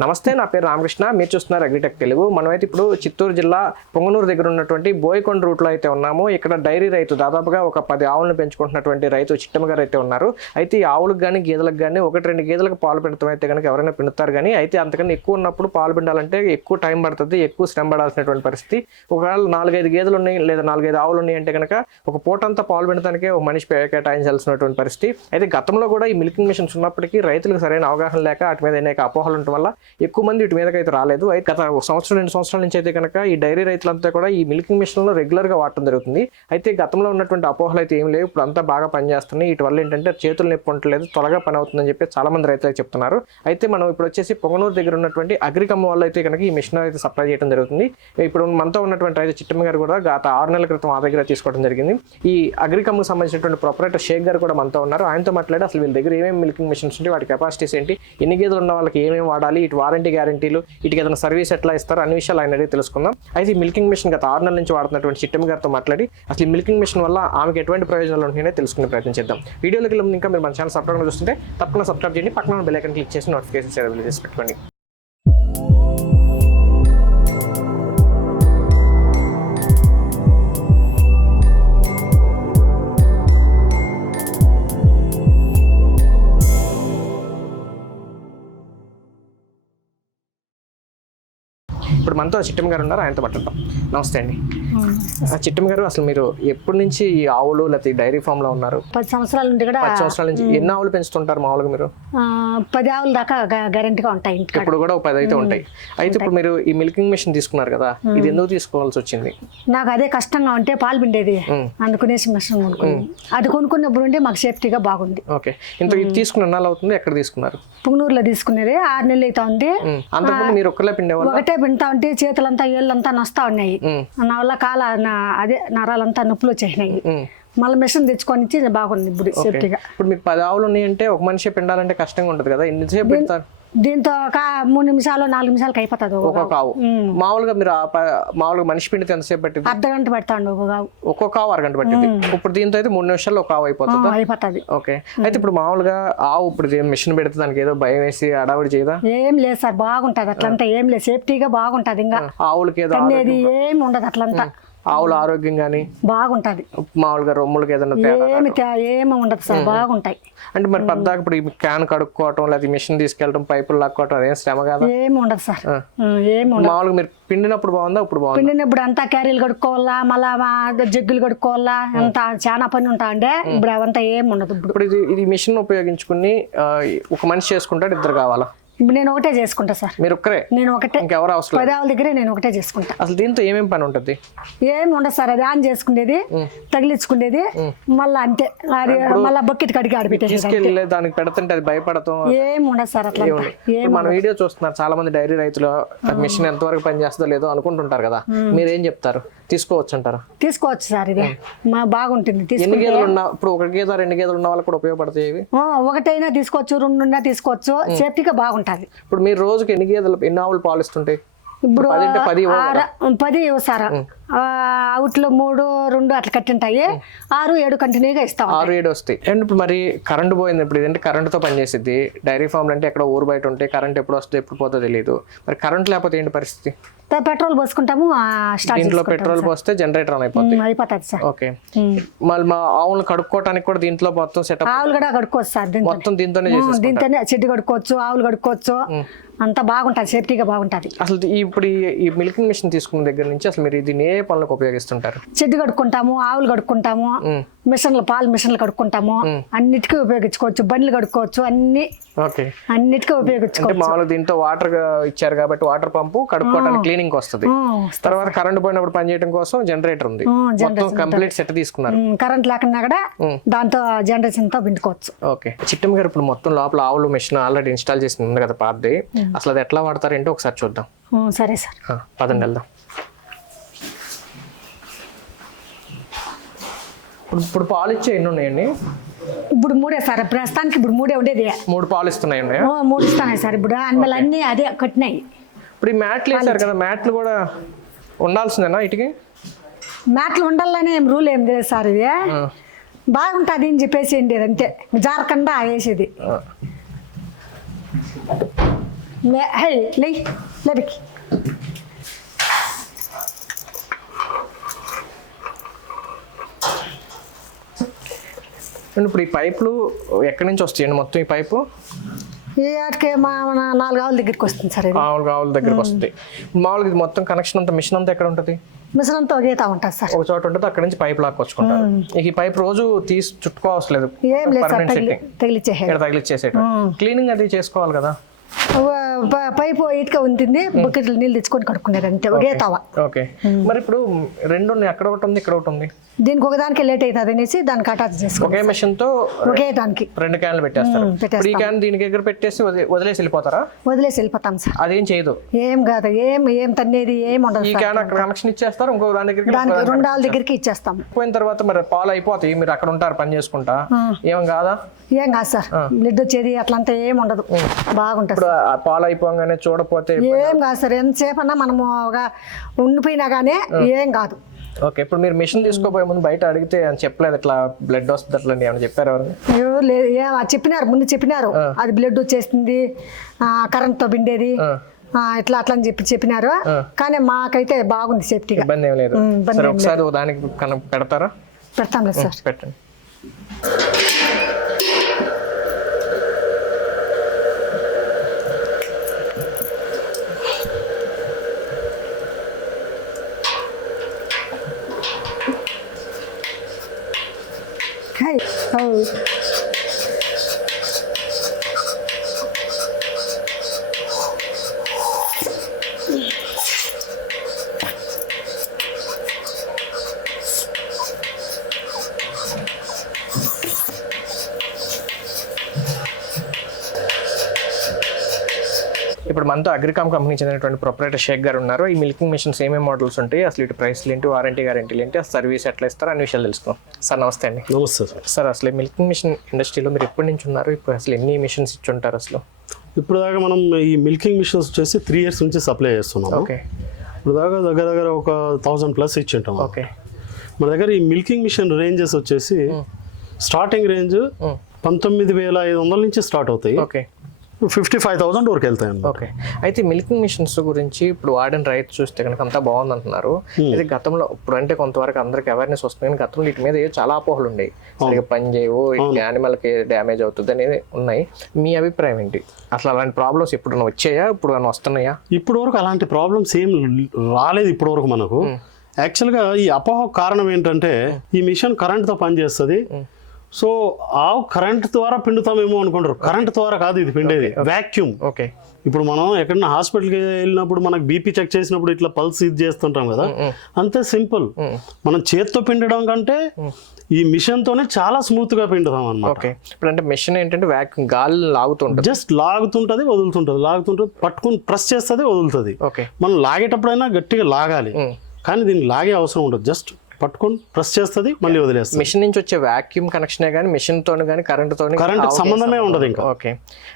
నమస్తే నా పేరు రామకృష్ణ. మీరు చూస్తున్నారు అగ్రిటెక్ తెలుగు. మనమైతే ఇప్పుడు చిత్తూరు జిల్లా పొంగనూరు దగ్గర ఉన్నటువంటి బోయకొండ రూట్లో అయితే ఉన్నాము. ఇక్కడ డైరీ రైతు దాదాపుగా ఒక పది ఆవులను పెంచుకుంటున్నటువంటి రైతు చిట్టమ్మ గారు అయితే ఉన్నారు. అయితే ఈ ఆవులకు కానీ గేదెలకు కానీ ఒకటి రెండు గేదెలకు పాలు పిండటం అయితే కనుక ఎవరైనా పిండుతారు కానీ అయితే అంతకన్నా ఎక్కువ ఉన్నప్పుడు పాలు పిండాలంటే ఎక్కువ టైం పడుతుంది ఎక్కువ శ్రమ పడాల్సినటువంటి పరిస్థితి. ఒకవేళ నాలుగైదు గేదెలు ఉన్నాయి లేదా నాలుగైదు ఆవులు ఉన్నాయి అంటే కనుక ఒక పూటంతా పాలు పిండటానికే ఒక మనిషి పే- కేటాయించాల్సినటువంటి పరిస్థితి. అయితే గతంలో కూడా ఈ మిల్కింగ్ మిషన్స్ ఉన్నప్పటికీ రైతులకు సరైన అవగాహన లేక వాటి మీద అనేక అపోహలు ఉండటం వల్ల ఎక్కువ మంది వీటి మీదకైతే అయితే రాలేదు. అయితే గత ఒక సంవత్సరం రెండు సంవత్సరాల నుంచి అయితే కనుక ఈ డైరీ రైతులంతా కూడా ఈ మిల్కింగ్ మిషన్లో రెగ్యులర్గా వాడటం జరుగుతుంది. అయితే గతంలో ఉన్నటువంటి అపోహలు అయితే ఏం లేవు. ఇప్పుడు అంతా బాగా పనిచేస్తున్నాయి. వీటి వల్ల ఏంటంటే చేతులు నొప్పి ఉండలేదు త్వరగా పని అవుతుందని చెప్పి చాలా మంది రైతులు చెప్తున్నారు. అయితే మనం ఇప్పుడు వచ్చేసి పొంగనూరు దగ్గర ఉన్నటువంటి అగ్రికమ్మ వాళ్ళు అయితే కనుక ఈ మిషన్ అయితే సప్లై చేయడం జరుగుతుంది. ఇప్పుడు మనతో ఉన్నటువంటి రైతు చిట్టమ్మ గారు కూడా గత ఆరు నెలల క్రితం ఆ దగ్గర తీసుకోవడం జరిగింది. ఈ అగ్రికమ్కి సంబంధించినటువంటి ప్రొపరేటర్ షేక్ గారు కూడా మనతో ఉన్నారు. ఆయనతో మాట్లాడి అసలు వీళ్ళ దగ్గర ఏమేమి మిల్కింగ్ మిషన్స్ ఉంటాయి వాటి కెపాసిటీస్ ఏంటి ఎన్ని గేదెలు ఉన్న వాళ్ళకి ఏమేమి వాడాలి ఇటు వారంటీ గ్యారంటీలు వీటికి ఏదైనా సర్వీస్ ఎట్లా ఇస్తారు అన్ని విషయాలు ఆయన అడిగి తెలుసుకుందాం. అయితే ఈ మిల్కింగ్ మిషన్ గత ఆరు నెలల నుంచి వాడుతున్నటువంటి చిట్టమ్మ గారితో మాట్లాడి అసలు ఈ మిల్కింగ్ మిషన్ వల్ల ఆమెకి ఎటువంటి ప్రయోజనాలు ఉంటున్నాయో తెలుసుకునే ప్రయత్నం చేద్దాం. వీడియోలోకి ఇంకా మీరు మన ఛానల్ సబ్స్క్రైబ్ చూస్తుంటే తప్పకుండా సబ్స్క్రైబ్ చేయండి. పక్కన బెల్ ఐకన్ క్లిక్ చేసి నోటిఫికేషన్స్ అవైలబుల్ చేసి పెట్టుకోండి. ఇప్పుడు మనతో చిట్టమ్మ గారు ఉన్నారు ఆయనతో మాట్లాడతాం నమస్తే అండి. చిట్టమ్మ గారు అసలు మీరు ఎప్పటి నుంచి ఈ ఆవులు లేకపోతే డైరీ ఫామ్లో ఉన్నారు? పది సంవత్సరాల నుండి కూడా పది సంవత్సరాల నుంచి ఎన్ని ఆవులు పెంచుతుంటారు మామూలుగా మీరు? పది ఆవుల దాకా గ్యారెంటీగా ఉంటాయి ఇప్పుడు కూడా పది అయితే ఉంటాయి. అయితే ఇప్పుడు మీరు ఈ మిల్కింగ్ మిషన్ తీసుకున్నారు కదా ఇది ఎందుకు తీసుకోవాల్సి వచ్చింది? నాకు అదే కష్టంగా ఉంటే పాలు పిండేది. అందుకునేసి మిషన్ కొనుక్కున్నాను అది కొనుక్కున్నప్పుడు ఉంటే మాకు సేఫ్టీగా బాగుంది. ఓకే. ఇంత ఇది తీసుకున్న ఎన్నాళ్ళు అవుతుంది? ఎక్కడ తీసుకున్నారు? పుంగనూరులో తీసుకునేది. ఆరు నెలలు అయితే ఉంది. అంతకుముందు మీరు ఒక్కలే పిండేవాళ్ళు? ఒకటే పిండుతా ఉంటే చేతులంతా ఏళ్ళంతా నొస్తా ఉన్నాయి. నా వల్ల కాల నా అదే నరాలంతా నొప్పులు వచ్చేసినాయి. మళ్ళీ మిషన్ తెచ్చుకొని ఇచ్చి బాగుంది ఇప్పుడు సేఫ్టీగా. ఇప్పుడు మీకు పది ఆవులు ఉన్నాయంటే ఒక మనిషి పిండాలంటే కష్టంగా ఉంటుంది కదా. ఎన్నిసేపు పెడతారు? దీంతో ఒక మూడు నిమిషాలు నాలుగు నిమిషాలకి అయిపోతుంది ఒక ఒక్కొక్క ఆవు. మామూలుగా మీరు మామూలుగా మనిషి పిండితే ఎంతసేపు పట్టింది అర్ధ గంట పెడతాండు ఒక ఆవు. ఒక్కొక్క ఆవు అరగంట పట్టింది ఇప్పుడు దీంతో అయితే మూడు నిమిషాల్లో ఒక ఆవు అయిపోతుంది? అయిపోతుంది. ఓకే. అయితే ఇప్పుడు మామూలుగా ఆవు ఇప్పుడు మిషన్ పెడితే దానికి ఏదో భయం వేసి అడావిడి చేయదా? ఏం లేదు సార్ బాగుంటది అట్లంతా. ఏం లేదు. సేఫ్టీగా బాగుంటది ఇంకా. ఆవులకి ఏదో ఏమి ఉండదు అట్లంతా. ఆవుల ఆరోగ్యం కానీ బాగుంటది. మామూలుగా రొమ్ములకి ఏదైనా ఏమి ఉండదు సార్ బాగుంటాయి. అంటే మరి పద్దాక ఇప్పుడు క్యాన్ కడుక్కోవటం లేదా మిషన్ తీసుకెళ్ళటం పైపులు లాక్కోవటం అదేం శ్రమ కాదా? ఏమి ఉండదు సార్. ఏమి మామూలుగా మీరు పిండినప్పుడు బాగుందా? ఇప్పుడు బాగుందా? పిండినప్పుడు అంతా క్యారీలు కడుక్కోవాలా? మళ్ళా జగ్గులు కడుక్కోవాలా? అంత చాలా పని ఉంటా అంటే ఇప్పుడు అవంతా ఏమి ఉండదు ఇప్పుడు. ఇది ఇది మిషన్ ఉపయోగించుకుని ఒక మనిషి చేసుకుంటాడు ఇద్దరు కావాలా? నేను ఒకటే చేసుకుంటా సార్. మీరు ఒక్కరే? నేను ఒకటే. ఇంకెవరు అవసరం. పదావుల దగ్గరే నేను ఒకటే చేసుకుంటా. అసలు దీంతో ఏమేం పని ఉంటుంది? ఏమి ఉండదు సార్ అది ఆన్ చేసుకునేది తగిలించుకునేది మళ్ళీ అంతే. అది మళ్ళీ బకెట్ కడిగి తీసుకెళ్ళి దానికి పెడుతుంటే అది భయపడతాం ఏమి ఉండదు సార్ అట్లా మన వీడియో చూస్తున్నారు చాలా మంది డైరీ రైతులు మిషన్ ఎంతవరకు పనిచేస్తుందో లేదో అనుకుంటుంటారు కదా. మీరు ఏం చెప్తారు? తీసుకోవచ్చు అంటారా? తీసుకోవచ్చు సార్ ఇది. మా బాగుంటుంది. ఎన్ని గేదెలు ఉన్నా ఇప్పుడు ఒక గేదె రెండు గేదెలు ఉన్న వాళ్ళకి కూడా ఉపయోగపడతాయి ఒకటైనా తీసుకోవచ్చు రెండున్నా తీసుకోవచ్చు. సేఫ్టీగా బాగుంటది. ఇప్పుడు మీరు రోజుకి ఎన్ని గేదెలు ఎన్ని ఆవులు పాలిస్తుంటాయి ఇప్పుడు పది అంటే పది ఇవ్వవు ఆర పది సార్. అవుట్లో మూడు రెండు అట్లా కట్టింటాయి. ఆరు ఏడు కంటిన్యూగా ఇస్తాం ఆరు ఏడు వస్తాయి. అండ్ ఇప్పుడు మరి కరెంట్ పోయింది ఇప్పుడు ఇదంటే కరెంట్తో పనిచేసిద్ది డైరీ ఫామ్లు అంటే ఎక్కడ ఊరు బయట ఉంటే కరెంట్ ఎప్పుడు వస్తుంది ఎప్పుడు పోతుందో తెలియదు మరి కరెంట్ లేకపోతే ఏంటి పరిస్థితి? పెట్రోల్ పోసుకుంటాము దీంట్లో పెట్రోల్ పోస్తే జనరేటర్ ఆన్ అయిపోతుంది అయిపోతుంది సార్. ఓకే. మళ్ళీ మా ఆవులను కడుక్కోవటానికి కూడా దీంట్లో మొత్తం సెటప్ ఆవులు కూడా కడుక్కోవచ్చు సార్ మొత్తం దీంతోనే దీంతోనే చెడ్డు కడుక్కోవచ్చు ఆవులు కడుక్కోవచ్చు. అంతా బాగుంటది సేఫ్టీగా బాగుంటది. అసలు ఇప్పుడు ఈ- మిల్కింగ్ మిషన్ తీసుకున్న దగ్గర నుంచి అసలు మీరు దీన్ని ఏ పనులకు ఉపయోగిస్తుంటారు? చెడ్డు కడుక్కుంటాము ఆవులు కడుక్కుంటాము. మిషన్లు పాలు మిషన్లు కడుక్కుంటాము అన్నిటికీ ఉపయోగించుకోవచ్చు. బండ్లు కడుక్కోవచ్చు అన్ని ఓకే. అన్నిటికీ ఉపయోగించుకోవచ్చు. మామూలుగా దీంతో వాటర్ ఇచ్చారు కాబట్టి వాటర్ పంపు కడుక్కోవడానికి క్లీనింగ్ వస్తుంది. తర్వాత కరెంట్ పోయినప్పుడు పనిచేయడం కోసం జనరేటర్ ఉంది. కంప్లీట్ సెట్ తీసుకున్నారు. కరెంట్ లేకుండా కూడా దాంతో జనరేషన్తో పిండుకోవచ్చు ఓకే. చిట్టమ్మ గారు ఇప్పుడు మొత్తం లోపల ఆవులు మిషన్ ఆల్రెడీ ఇన్స్టాల్ చేసి ఉంది కదా పాతది. అసలు అది ఎట్లా వాడతారు ఏంటో ఒకసారి చూద్దాం. సరే సార్. పదండి వెళ్దాం. ఇప్పుడు ఇప్పుడు పాలు ఇచ్చే ఎన్ని ఉన్నాయండి? ఇప్పుడు మూడే సార్ ప్రస్తుతానికి ఇప్పుడు మూడే ఉండేది. మూడు పాలు ఇస్తున్నాయి మూడు ఇస్తానే సార్ ఇప్పుడు. అందులో అన్ని అదే కట్టినాయి. ఇప్పుడు ఈ మ్యాట్లు వేసారు కదా మ్యాట్లు కూడా ఉండాల్సిందేనా ఇటుకి? మ్యాట్లు ఉండాలని ఏం రూల్ ఏం లేదు సార్ ఇది. బాగుంటుంది అని చెప్పేసి అంతే. జారకుండా వేసేది. లే లేబికి అండ్ ఇప్పుడు ఈ పైపులు ఎక్కడి నుంచి వస్తాయండి మొత్తం ఈ పైపు? ఈ ఆటకి మా నాలుగు ఆవుల దగ్గరికి వస్తుంది సార్ ఇది. ఆవులు దగ్గరికి వస్తుంది మామూలుగా ఇది మొత్తం కనెక్షన్ అంతా మిషన్ అంతా ఎక్కడ ఉంటుంది? మిశ్రంతో గీతా ఉంటుంది సార్. ఒక చోట ఉంటుంది అక్కడ నుంచి పైప్ లాక్కొచ్చుకుంటారు ఇక ఈ పైప్ రోజు తీసి చుట్టుకోవసరం లేదు. ఏం లేదు సార్ పర్మనెంట్ తగిలి సెట్టింగ్ తగిలిచ్చేసే ఇక్కడ తగిలిచ్చేసేట క్లీనింగ్ అది చేసుకోవాలి కదా? పైపు ఇటుక ఉంటుంది బకెట్లు నీళ్ళు తెచ్చుకొని కడుక్కునేది అంతే ఒకే తవ ఓకే. మరి ఇప్పుడు రెండు ఉన్నాయి అక్కడ ఒకటి ఉంది ఇక్కడ ఒకటి ఉంది? దీనికి ఒకదానికి లేట్ అవుతుంది అనేసి దానికి అటాచ్ చేసుకో ఒకే మెషిన్తో ఒకే దానికి. రెండు క్యాన్లు పెట్టేస్తారు. ఈ క్యాన్ దీని దగ్గర పెట్టేసి వదిలే- వదిలేసి వెళ్ళిపోతారా? వదిలేసి వెళ్ళిపోతాం సార్. అదేం చేయదు. ఏం కాదు ఏం ఏం తన్నేది ఏం ఉండదు ఈ క్యాన్ అక్కడ కనెక్షన్ ఇచ్చేస్తారు ఇంకో దాని దగ్గరికి దానికి రెండాల దగ్గరికి ఇచ్చేస్తాం. పోయిన తర్వాత మరి పాలు అయిపోతాయి మీరు అక్కడ ఉంటారు పని చేసుకుంటా. ఏం కాదా? ఏం కాదు సార్. బ్లడ్ వచ్చేది అట్లంతా ఏం ఉండదు. బాగుంటుంది ఇప్పుడు అయిపోగానే చూడపోతే ఏం కాదు సార్ ఎంతసేపు అన్నా మనము ఉండిపోయినా కానీ ఏం కాదు. ఓకే ఇప్పుడు మీరు మిషన్ తీసుకోపోయే ముందు బయట అడిగితే అని చెప్పలేదు ఇట్లా బ్లడ్ వస్తుంది అట్లా ఏమైనా చెప్పారు లేదు చెప్పినారు ముందు చెప్పినారు. అది బ్లడ్ వచ్చేస్తుంది ఆ, కరెంట్తో బిండేది ఇట్లా అట్లా అని చెప్పి చెప్పినారు. కానీ మాకైతే బాగుంది సేఫ్టీగా. ఇబ్బంది ఏం లేదు. ఒకసారి దానికి పెడతారా? పెడతాం లేదు సార్. పెట్టండి. 哎 ఇప్పుడు మనతో అగ్రికామ్ కంపెనీ చెందినటువంటి ప్రొపరేటర్ షేక్ గారు ఉన్నారు. ఈ మిల్కింగ్ మిషన్స్ ఏమేమి మోడల్స్ ఉంటాయి? అసలు ఇటు ప్రైస్లు ఏంటి? వారంటీ గ్యారంటీలు ఏంటి? అసలు సర్వీస్ ఎట్లా ఇస్తారు? అన్ని విషయాలు తెలుసుకుందాం. సార్ నమస్తే అండి. నమస్తే సార్. సార్ అసలు ఈ మిల్కింగ్ మిషన్ ఇండస్ట్రీలో మీరు ఎప్పటి నుంచి ఉన్నారు? ఇప్పుడు అసలు ఎన్ని మిషన్స్ ఇచ్చి ఉంటారు అసలు? ఇప్పుడు దాకా మనం ఈ మిల్కింగ్ మిషన్స్ వచ్చేసి త్రీ ఇయర్స్ నుంచి సప్లై చేస్తున్నాము. ఓకే. ఇప్పుడు దాకా దగ్గర దగ్గర ఒక థౌజండ్ ప్లస్ ఇచ్చి ఉంటాం. ఓకే. మన దగ్గర ఈ మిల్కింగ్ మిషన్ రేంజెస్ వచ్చేసి స్టార్టింగ్ రేంజ్ పంతొమ్మిది వేల ఐదు వందల నుంచి స్టార్ట్ అవుతాయి. ఓకే. ఫిఫ్టీ ఫైవ్ థౌసండ్ వరకు వెళ్తాయి అన్నమాట ఓకే. అయితే మిల్కింగ్ మిషన్స్ గురించి ఇప్పుడు వాడిన రైతు చూస్తే కనుక అంతా బాగుంది అంటున్నారు అయితే గతంలో ఇప్పుడు అంటే కొంతవరకు అందరికి అవేర్నెస్ వస్తుంది కానీ గతంలో వీటి మీద చాలా అపోహలు ఉన్నాయి సరిగ్గా పని చేయవు యానిమల్కి డ్యామేజ్ అవుతుంది అనేది ఉన్నాయి. మీ అభిప్రాయం ఏంటి? అసలు అలాంటి ప్రాబ్లమ్స్ ఇప్పుడు వచ్చాయా? ఇప్పుడు వస్తున్నాయా? ఇప్పటి వరకు అలాంటి ప్రాబ్లమ్స్ ఏం రాలేదు ఇప్పటి వరకు మనకు. యాక్చువల్గా ఈ అపోహ కారణం ఏంటంటే ఈ మిషన్ కరెంట్తో పనిచేస్తుంది. సో ఆవు కరెంట్ ద్వారా పిండుతామేమో అనుకుంటారు. కరెంట్ ద్వారా కాదు ఇది పిండేది. వ్యాక్యూమ్ ఓకే ఇప్పుడు మనం ఎక్కడన్నా హాస్పిటల్కి వెళ్ళినప్పుడు మనకు బీపీ చెక్ చేసినప్పుడు ఇట్లా పల్స్ ఇది చేస్తుంటాం కదా. అంతే సింపుల్ మనం చేత్తో పిండడం కంటే ఈ మిషన్ తోనే చాలా స్మూత్గా పిండుతాం అన్నమాట. ఓకే ఇప్పుడు అంటే మెషిన్ ఏంటంటే వ్యాక్యూమ్ గాలి లాగుతుంటుంది. జస్ట్ లాగుతుంటది వదులుతుంటది. లాగుతుంటది పట్టుకుని ప్రెస్ చేస్తుంది వదులుతుంది. ఓకే మనం లాగేటప్పుడైనా గట్టిగా లాగాలి. కానీ దీనికి లాగే అవసరం ఉండదు. జస్ట్ పట్టుకొని ప్రెస్ చేస్తుంది మళ్ళీ వదిలేస్తుంది. మిషన్ నుంచి వచ్చే వాక్యూమ్ కనెక్షనే కానీ మిషన్ తోని కానీ కరెంట్ తోని Current కి సంబంధమే ఉండదు ఇంకా. ఓకే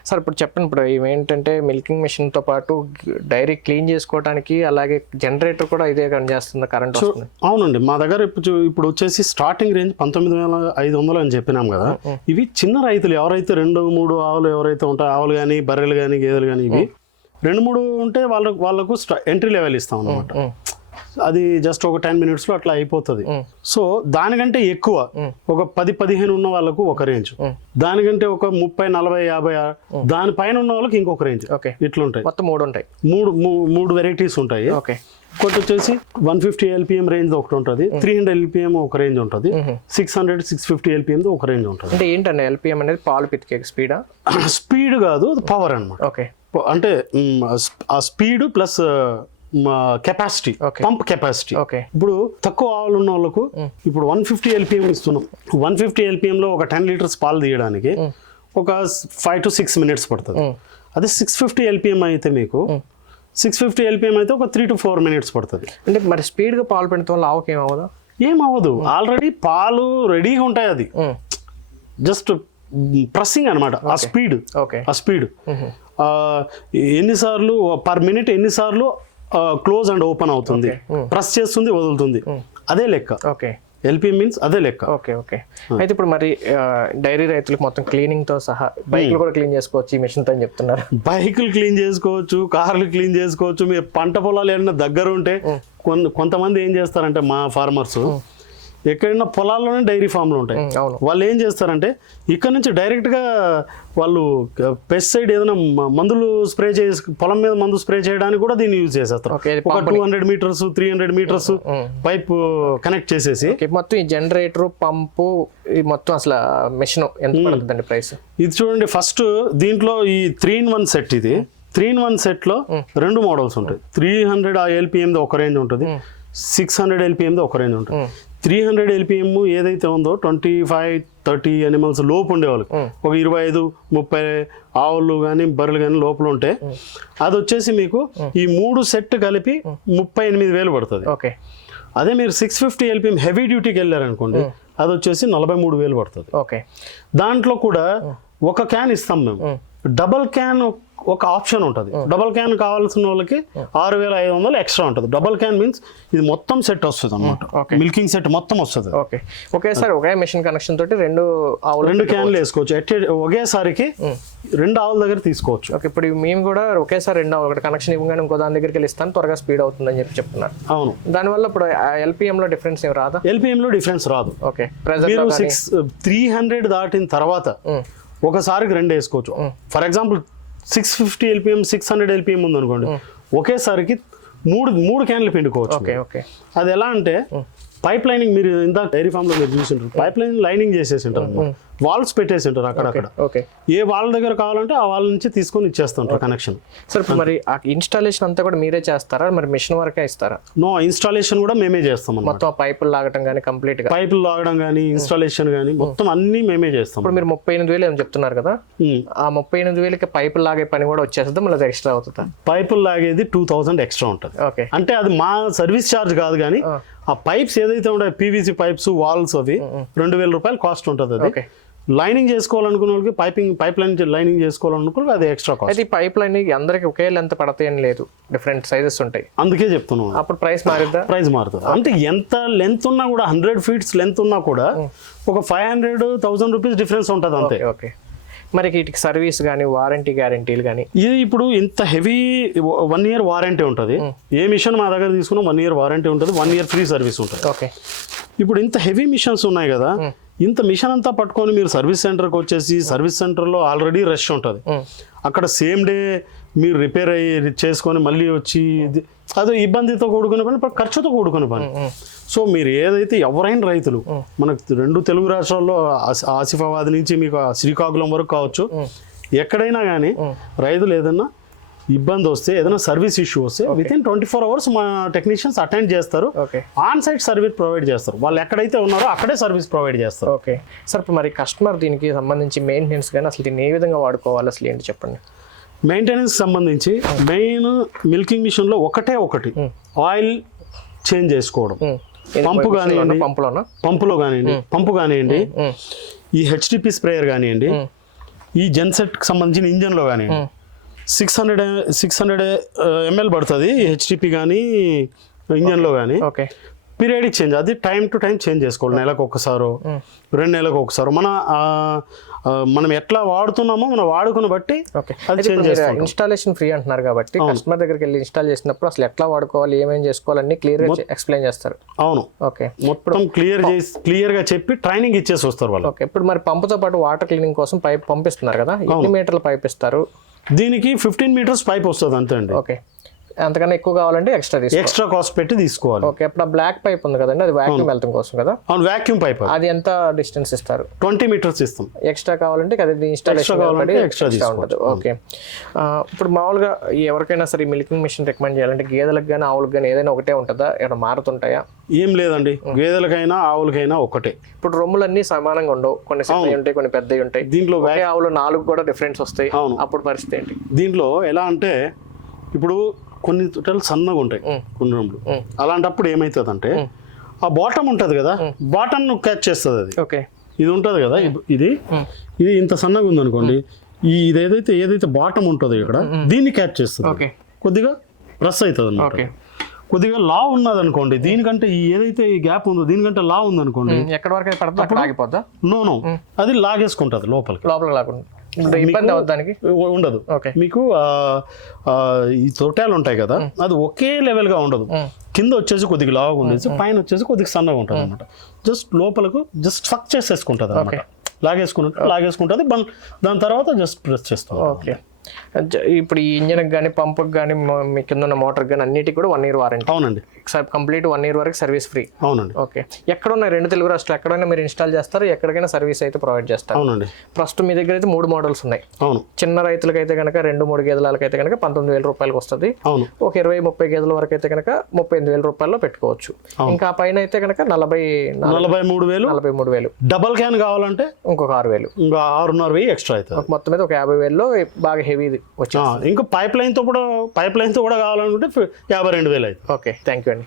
సార్ ఇప్పుడు చెప్పండి ఇప్పుడు ఇవేంటంటే మిల్కింగ్ మిషన్తో పాటు డైరీ క్లీన్ చేసుకోవడానికి అలాగే జనరేటర్ కూడా ఇదే పనిచేస్తుంది కరెంట్ అవునండి. మా దగ్గర ఇప్పుడు ఇప్పుడు వచ్చేసి స్టార్టింగ్ రేంజ్ పంతొమ్మిది వేల ఐదు వందలు అని చెప్పినాం కదా. ఇవి చిన్న రైతులు ఎవరైతే రెండు మూడు ఆవులు ఎవరైతే ఉంటాయో ఆవులు కానీ బర్రెలు కానీ గేదెలు కానీ ఇవి రెండు మూడు ఉంటే వాళ్ళకు వాళ్ళకు ఎంట్రీ లెవెల్ ఇస్తాం అనమాట. అది జస్ట్ ఒక టెన్ మినిట్స్లో అట్లా అయిపోతుంది. సో దానికంటే ఎక్కువ ఒక పది పదిహేను ఉన్న వాళ్ళకు ఒక రేంజ్ దానికంటే ఒక ముప్పై నలభై యాభై దానిపైన ఉన్న వాళ్ళకి ఇంకొక రేంజ్ ఇట్లుంటాయి. మొత్తం మూడు ఉంటాయి. మూడు మూడు వెరైటీస్ ఉంటాయి. ఓకే. ఒకటి వచ్చేసి వన్ ఫిఫ్టీ ఎల్పిఎం రేంజ్ ఒకటి ఉంటుంది. త్రీ హండ్రెడ్ ఎల్పిఎం ఒక రేంజ్ ఉంటుంది. Six hundred six fifty LPM ఒక రేంజ్ ఉంటుంది. అంటే ఏంటండి ఎల్పిఎం అనేది పాలు పితికే స్పీడా స్పీడ్ కాదు పవర్ అన్నమాట. ఓకే. అంటే ఆ speed plus capacity. Pump capacity ఇప్పుడు తక్కువ ఆవులు ఉన్న వాళ్ళకు ఇప్పుడు వన్ ఫిఫ్టీ ఎల్పిఎం ఇస్తున్నాం. వన్ ఫిఫ్టీ ఎల్పిఎంలో ఒక టెన్ లీటర్స్ పాలు తీయడానికి ఒక ఫైవ్ టు సిక్స్ మినిట్స్ పడుతుంది. అదే సిక్స్ ఫిఫ్టీ ఎల్పిఎం అయితే మీకు సిక్స్ ఫిఫ్టీ ఎల్పిఎం అయితే ఒక త్రీ టు ఫోర్ మినిట్స్ పడుతుంది. అంటే మరి స్పీడ్గా పాలు పెడతాం వల్ల ఆవుకి ఏం అవ్వదా? ఏం అవ్వదు. ఆల్రెడీ పాలు రెడీగా ఉంటాయి అది. జస్ట్ ప్రెస్సింగ్ అనమాట ఆ స్పీడ్ ఓకే ఆ స్పీడ్ ఎన్నిసార్లు పర్ మినిట్ ఎన్నిసార్లు క్లోజ్ అండ్ ఓపెన్ అవుతుంది. ప్రెస్ చేస్తుంది వదులుతుంది. అదే లెక్క. ఓకే. ఎల్పిఎం మీన్స్ అదే లెక్క. Okay okay. అయితే ఇప్పుడు మరి డైరీ రైతులకు మొత్తం క్లీనింగ్తో సహా బైక్లు కూడా క్లీన్ చేసుకోవచ్చు ఈ మిషన్తో అని చెప్తున్నారు. బైకులు క్లీన్ చేసుకోవచ్చు కార్లు క్లీన్ చేసుకోవచ్చు. మీరు పంట పొలాలు ఏదైనా దగ్గర ఉంటే కొంతమంది ఏం చేస్తారంటే మా ఫార్మర్స్ ఎక్కడైనా పొలాల్లోనే డైరీ ఫామ్లు ఉంటాయి. వాళ్ళు ఏం చేస్తారంటే ఇక్కడ నుంచి డైరెక్ట్గా వాళ్ళు పెస్టిసైడ్ ఏదైనా మందులు స్ప్రే చేసి పొలం మీద మందు స్ప్రే చేయడానికి కూడా దీన్ని యూజ్ చేసేస్తారు. ఒక two hundred metres three hundred metres pipe connect చేసేసి మొత్తం ఈ జనరేటర్ పంపు ఈ మొత్తం అసలు మిషన్ ఎంత పడుతుందండి ప్రైస్? ఇది చూడండి ఫస్ట్ దీంట్లో ఈ త్రీ ఇన్ వన్ సెట్ ఇది. త్రీ ఇన్ వన్ సెట్లో రెండు మోడల్స్ ఉంటాయి. త్రీ హండ్రెడ్ ఎల్పిఎం ఒక రేంజ్ ఉంటుంది. సిక్స్ హండ్రెడ్ ఎల్పిఎం ఒక రేంజ్ ఉంటుంది. త్రీ హండ్రెడ్ ఎల్పిఎం ఏదైతే ఉందో ట్వంటీ ఫైవ్ థర్టీ అనిమల్స్ లోపు ఉండేవాళ్ళు ఒక ఇరవై ఐదు ముప్పై ఆవులు కానీ బర్రెలు కానీ లోపల ఉంటే అది వచ్చేసి మీకు ఈ మూడు సెట్ కలిపి ముప్పై ఎనిమిది వేలు పడుతుంది. ఓకే. అదే మీరు సిక్స్ ఫిఫ్టీ ఎల్పిఎం హెవీ డ్యూటీకి వెళ్ళారనుకోండి అది వచ్చేసి నలభై మూడు వేలు పడుతుంది. ఓకే. దాంట్లో కూడా ఒక క్యాన్ ఇస్తాం మేము. డబల్ క్యాన్ ఒక ఆప్షన్ ఉంటుంది. డబల్ క్యాన్ కావాల్సిన వాళ్ళకి ఆరు వేల ఐదు వందలు ఎక్స్ట్రా ఉంటుంది. డబల్ క్యాన్ మీన్స్ ఇది మొత్తం సెట్ వస్తుంది అనమాట. మిల్కింగ్ సెట్ మొత్తం వస్తుంది. ఓకే. ఒకేసారి ఒకే మిషన్ కనెక్షన్ తోటి రెండు ఆవులు రెండు క్యాన్లు వేసుకోవచ్చు. ఎట్టే ఒకేసారికి రెండు ఆవుల దగ్గర తీసుకోవచ్చు. ఓకే. ఇప్పుడు మేము కూడా ఒకేసారి రెండు ఆవులు ఒకటి కనెక్షన్ ఇవ్వగానే ఇంకో దాని దగ్గరికి వెళ్ళి ఇస్తాను త్వరగా స్పీడ్ అవుతుందని చెప్పి చెప్తున్నారు. అవును. దానివల్ల ఇప్పుడు LPM లో డిఫరెన్స్ ఏమి రాదా? LPM లో డిఫరెన్స్ రాదు. ఓకే. మీరు సిక్స్ త్రీ హండ్రెడ్ దాటిన తర్వాత ఒకసారికి రెండు వేసుకోవచ్చు. For example six fifty LPM six hundred LPM ఉంది అనుకోండి ఒకేసారికి మూడు మూడు క్యాన్లు పిండుకోవచ్చు. అది ఎలా అంటే పైప్ లైనింగ్ మీరు ఇందాక డైరీ ఫామ్లో మీరు చూసింటారు పైప్ లైన్ లైనింగ్ చేసేసి ఉంటారు వాల్స్ పెట్టేసి ఉంటారు అక్కడక్కడ ఓకే. ఏ వాళ్ళ దగ్గర కావాలంటే ఆ వాళ్ళ నుంచి తీసుకొని ఇచ్చేస్తుంటారు కనెక్షన్ సార్ ఇప్పుడు మరి ఆ ఇన్స్టాలేషన్ అంతా కూడా మీరే చేస్తారా? మరి మిషన్ వరకే ఇస్తారా? నో ఇన్స్టాలేషన్ కూడా మేమే చేస్తాం మొత్తం పైపులు లాగటం కానీ కంప్లీట్గా? పైపులు లాగడం కానీ ఇన్స్టాలేషన్ కానీ మొత్తం అన్ని మేమే చేస్తాం. ఇప్పుడు మీరు ముప్పై ఎనిమిది వేలు ఏమో చెప్తున్నారు కదా? ఉమ్. ఆ ముప్పై ఎనిమిది వేలకి పైపులు లాగే పని కూడా వచ్చేస్తుందా? మళ్ళీ ఎక్స్ట్రా అవుతుందా? పైపులు లాగేది టూ థౌసండ్ ఎక్స్ట్రా ఉంటుంది. ఓకే అంటే అది మా సర్వీస్ ఛార్జ్ కాదు కానీ ఆ పైప్స్ ఏదైతే ఉంటాయో పీవీసీ పైప్స్ వాల్స్ అవి రెండు వేల రూపాయలు కాస్ట్ ఉంటుంది అది. ఓకే లైనింగ్ చేసుకోవాలనుకున్న వాళ్ళకి పైపింగ్ పైప్ లైన్ లైనింగ్ చేసుకోవాలనుకున్న అది ఎక్స్ట్రా కాస్ట్. ఈ పైప్ లైన్ అందరికి ఒకే లెంత్ పడతాయని లేదు. డిఫరెంట్ సైజెస్ ఉంటాయి. అందుకే చెప్తున్నాను. అప్పుడు ప్రైస్ మారిద్దా? ప్రైస్ మారుతుంది. అంటే ఎంత లెంత్ ఉన్నా కూడా హండ్రెడ్ ఫీట్స్ లెంత్ ఉన్నా కూడా ఒక five hundred thousand rupees difference ఉంటుంది అంతే. Okay okay. మరి వీటికి సర్వీస్ కానీ వారంటీ గ్యారంటీలు కానీ ఇది ఇప్పుడు ఇంత హెవీ వన్ ఇయర్ వారంటీ ఉంటుంది. ఏ మిషన్ మా దగ్గర తీసుకున్నా వన్ ఇయర్ వారంటీ ఉంటుంది వన్ ఇయర్ ఫ్రీ సర్వీస్ ఉంటుంది. ఓకే. ఇప్పుడు ఇంత హెవీ మిషన్స్ ఉన్నాయి కదా ఇంత మిషన్ అంతా పట్టుకొని మీరు సర్వీస్ సెంటర్కి వచ్చేసి సర్వీస్ సెంటర్లో ఆల్రెడీ రష్ ఉంటుంది. అక్కడ సేమ్ డే మీరు రిపేర్ అయ్యి చేసుకొని మళ్ళీ వచ్చి అదో ఇబ్బందితో కూడుకునే పని ఖర్చుతో కూడుకునే పని. సో మీరు ఏదైతే ఎవరైనా రైతులు మనకు రెండు తెలుగు రాష్ట్రాల్లో ఆసి- ఆసిఫాబాద్ నుంచి మీకు శ్రీకాకుళం వరకు కావచ్చు. ఎక్కడైనా కానీ రైతులు ఏదైనా ఇబ్బంది వస్తే ఏదైనా సర్వీస్ ఇష్యూ వస్తే within twenty four hours మా టెక్నీషియన్స్ అటెండ్ చేస్తారు. ఆన్ సైట్ సర్వీస్ ప్రొవైడ్ చేస్తారు. వాళ్ళు ఎక్కడైతే ఉన్నారో అక్కడే సర్వీస్ ప్రొవైడ్ చేస్తారు. ఓకే సార్ ఇప్పుడు మరి కస్టమర్ దీనికి సంబంధించి మెయింటెనెన్స్ కానీ అసలు దీన్ని ఏ విధంగా వాడుకోవాలి? అసలు ఏంటి చెప్పండి? మెయింటెనెన్స్ సంబంధించి మెయిన్ మిల్కింగ్ మిషన్లో ఒకటే ఒకటి. ఆయిల్ చేంజ్ చేసుకోవడం. ఇది పంపు కానివ్వండి పంపులోనా? పంపులో కానివ్వండి పంపు కానివ్వండి ఉమ్. ఈ హెచ్డిపి స్ప్రేయర్ కానివ్వండి ఈ జెన్సెట్కి సంబంధించిన ఇంజన్లో కానివ్వండి six hundred six hundred ML పడుతుంది హెచ్డిపి కానీ ఇంజన్లో కానీ ఓకే పీరియడిక్ చేంజ్ అది టైం టు టైం చేంజ్ చేసుకోవాలి నెలకు ఒకసారో రెండు నెలలకు ఒకసారి. మన మనం ఎట్లా వాడుతున్నామో మనం వాడుకుని బట్టి ఇన్స్టాలేషన్ ఫ్రీ అంటున్నారు కాబట్టి కస్టమర్ దగ్గరికి వెళ్ళి ఇన్స్టాల్ చేసినప్పుడు అసలు ఎట్లా వాడుకోవాలి ఏమేం చేసుకోవాలి అన్ని క్లియర్ ఎక్స్ప్లెయిన్ చేస్తారు. అవును. ఓకే మొత్తం క్లియర్ చేసి క్లియర్గా చెప్పి ట్రైనింగ్ ఇచ్చేసి వస్తారు వాళ్ళు. ఓకే ఇప్పుడు మరి పంపుతో పాటు వాటర్ క్లీనింగ్ కోసం పైప్ పంపిస్తున్నారు కదా? ఎన్ని మీటర్ల పైప్ ఇస్తారు? దీనికి ఫిఫ్టీన్ మీటర్స్ పైప్ వస్తుంది అంతే అండి. ఓకే. అంతకన్నా ఎక్కువ కావాలంటే ఎక్స్ట్రా ఎక్స్ట్రా కాస్ట్ పెట్టి తీసుకోవాలి. ఓకే ఇప్పుడు ఆ బ్లాక్ పైప్ ఉంది కదండి అది వాక్యూమ్ వెళ్తాం కోసం కదా? అవును వాక్యూమ్ పైప్ అది. ఎంత డిస్టెన్స్ ఇస్తారు? ట్వంటీ మీటర్స్ ఇస్తాం. ఎక్స్ట్రా కావాలంటే అది ఇన్స్టాలేషన్ కావాలంటే extra ఉంటుంది ఓకే ఇప్పుడు మామూలుగా ఎవరికైనా సరే మిల్కింగ్ మిషన్ రికమెండ్ చేయాలంటే గేదెలకు కానీ ఆవులకు కానీ ఏదైనా ఒకటే ఉంటుందా? ఏమైనా మారుతుంటాయా? ఏం లేదండి. గేదెలకైనా ఆవులకైనా ఒకటే. ఇప్పుడు రొమ్ములన్నీ సమానంగా ఉండవు. కొన్ని చిన్నవి ఉంటాయి కొన్ని పెద్దవి ఉంటాయి. దీంట్లో ఆవులు నాలుగు కూడా డిఫరెన్స్ వస్తాయి. అప్పుడు పరిస్థితి ఏంటి? దీంట్లో ఎలా అంటే ఇప్పుడు కొన్ని తుట్టలు సన్నగా ఉంటాయి కొన్ని రూమ్లు. అలాంటప్పుడు ఏమవుతుందంటే ఆ బాటమ్ ఉంటుంది కదా బాటమ్ను క్యాచ్ చేస్తుంది అది. ఓకే. ఇది ఉంటుంది కదా ఇది? ఇది ఇంత సన్నగా ఉంది అనుకోండి ఈ ఇది ఏదైతే ఏదైతే బాటమ్ ఉంటుందో ఇక్కడ దీన్ని క్యాచ్ చేస్తుంది. ఓకే. కొద్దిగా ప్రెస్ అవుతుంది ఓకే. కొద్దిగా లా ఉన్నది అనుకోండి దీనికంటే ఈ ఏదైతే ఈ గ్యాప్ ఉందో దీనికంటే లా ఉందనుకోండి ఎక్కడి వరకు పడుతుందో ఆగిపోద్దా? నో నో అది లాగేసుకుంటది లోపలికి. లోపల ఇబ్బంది ఉండదు. మీకు ఈ తొట్టాలు ఉంటాయి కదా అది ఒకే లెవెల్గా ఉండదు కింద వచ్చేసి కొద్దిగా లావుగా ఉండేసి పైన వచ్చేసి కొద్దిగా సన్నగా ఉంటుంది అనమాట జస్ట్ లోపలకు జస్ట్ ఫక్ చేసేసుకుంటుంది అనమాట లాగేసుకున్నట్టు లాగేసుకుంటుంది దాని తర్వాత జస్ట్ ప్రెస్ చేస్తాం. ఓకే. ఇప్పుడు ఈ ఇంజన్కి కానీ పంపుకి కానీ మీ కింద ఉన్న మోటార్కి కానీ అన్నిటికి కూడా వన్ ఇయర్ వారంటీ. అవునండి. కంప్లీట్ వన్ ఇయర్ వరకు సర్వీస్ ఫ్రీ. అవునండి. ఓకే. ఎక్కడ ఉన్నాయి రెండు తెలుగు రాష్ట్రాలు? ఎక్కడైనా మీరు ఇన్స్టాల్ చేస్తారు? ఎక్కడికైనా సర్వీస్ అయితే ప్రొవైడ్ చేస్తారు? అవునండి. ప్రస్తుతం మీ దగ్గర అయితే మూడు మోడల్స్ ఉన్నాయి. అవును. చిన్న రైతులకైతే కనుక రెండు మూడు గేదెలకైతే కనుక పంతొమ్మిది వేల రూపాయలకి వస్తుంది. అవును. ఒక ఇరవై ముప్పై గేదెల వరకు అయితే కనుక ముప్పై ఎనిమిది వేల రూపాయల్లో పెట్టుకోవచ్చు. ఇంకా పైన అయితే కనుక నలభై నలభై మూడు వేలు. నలభై మూడు వేలు. డబల్ క్యాన్ కావాలంటే? ఇంకొక ఆరు వేలు. ఇంకా ఆరున్నర వెయ్యి ఎక్స్ట్రా అవుతుంది. మొత్తం మీద ఒక యాభై వేల్లో బాగా హెవీది వచ్చి ఇంకా పైప్ లైన్తో కూడా పైప్ లైన్తో కూడా కావాలనుకుంటే యాభై రెండు వేలు అవుతుంది. ఓకే థ్యాంక్ యూ అండి.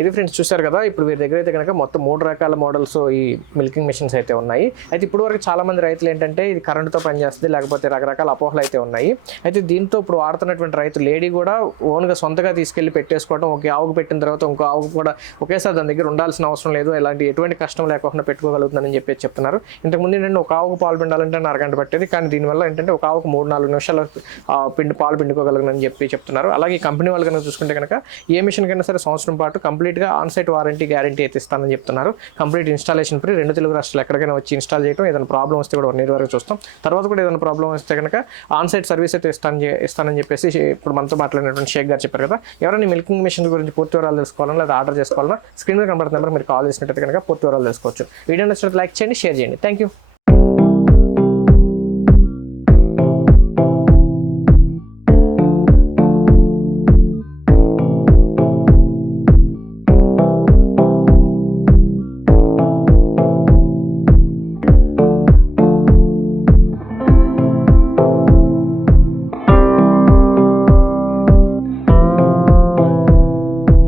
ఇది ఫ్రెండ్స్ చూసారు కదా ఇప్పుడు వీరి దగ్గర అయితే కనుక మొత్తం మూడు రకాల మోడల్స్ ఈ మిల్కింగ్ మిషన్స్ అయితే ఉన్నాయి. అయితే ఇప్పుడు వరకు చాలా మంది రైతులు ఏంటంటే ఇది కరెంటుతో పనిచేస్తుంది లేకపోతే రకరకాల అపోహలు అయితే ఉన్నాయి. అయితే దీంతో ఇప్పుడు వాడుతున్నటువంటి రైతు లేడీ కూడా ఓన్గా సొంతగా తీసుకెళ్ళి పెట్టేసుకోవడం ఒక ఆవుకు పెట్టిన తర్వాత ఇంకో ఆవుకు కూడా ఒకేసారి దాని దగ్గర ఉండాల్సిన అవసరం లేదు ఎలాంటి ఎటువంటి కష్టం లేకుండా పెట్టుకోగలుగుతుందని చెప్పి చెప్తున్నారు. ఇంతకుముందు ఏంటంటే ఒక ఆవుకు పాలు పిండాలంటే నా అరగంట పట్టేది కానీ దీనివల్ల ఏంటంటే ఒక ఆవుకు మూడు నాలుగు నిమిషాలు పిండి పాలు పిండుకోగలగనని చెప్పి చెప్తున్నారు. అలాగే ఈ కంపెనీ వాళ్ళు కనుక చూసుకుంటే కనుక ఏ మిషన్ కైనా సరే సంవత్సరం పాటు కంప్లీట్గా ఆన్సైట్ వారంటీ గ్యారంటీ అయితే ఇస్తానని చెప్తున్నారు. Complete installation free. రెండు తెలుగు రాష్ట్రాలు ఎక్కడికైనా వచ్చి ఇన్స్టాల్ చేయడం ఏదైనా ప్రాబ్లం వస్తే కూడా వన్ వరకు చూస్తాం. తర్వాత కూడా ఏదైనా ప్రాబ్లం వస్తే కనుక ఆన్సైట్ సర్వీస్ అయితే ఇస్తాను చే- ఇస్తానని చెప్పేసి ఇప్పుడు మనతో మాట్లాడినటువంటి షేక్ గారు చెప్పారు కదా. ఎవరైనా మిల్కింగ్ మిషన్ గురించి పూర్తి వివరాలు తెలుసుకోవాలన్నా లేదా ఆర్డర్ చేసుకోవాలన్నా స్క్రీన్ మీద కనబడుతున్న నెంబర్ మీరు కాల్ చేసినట్టు కనుక పూర్తి వివరాలు తెలుసుకోవచ్చు. వీడియో నచ్చినట్టు లైక్ చేయండి షేర్ చేయండి. Thank you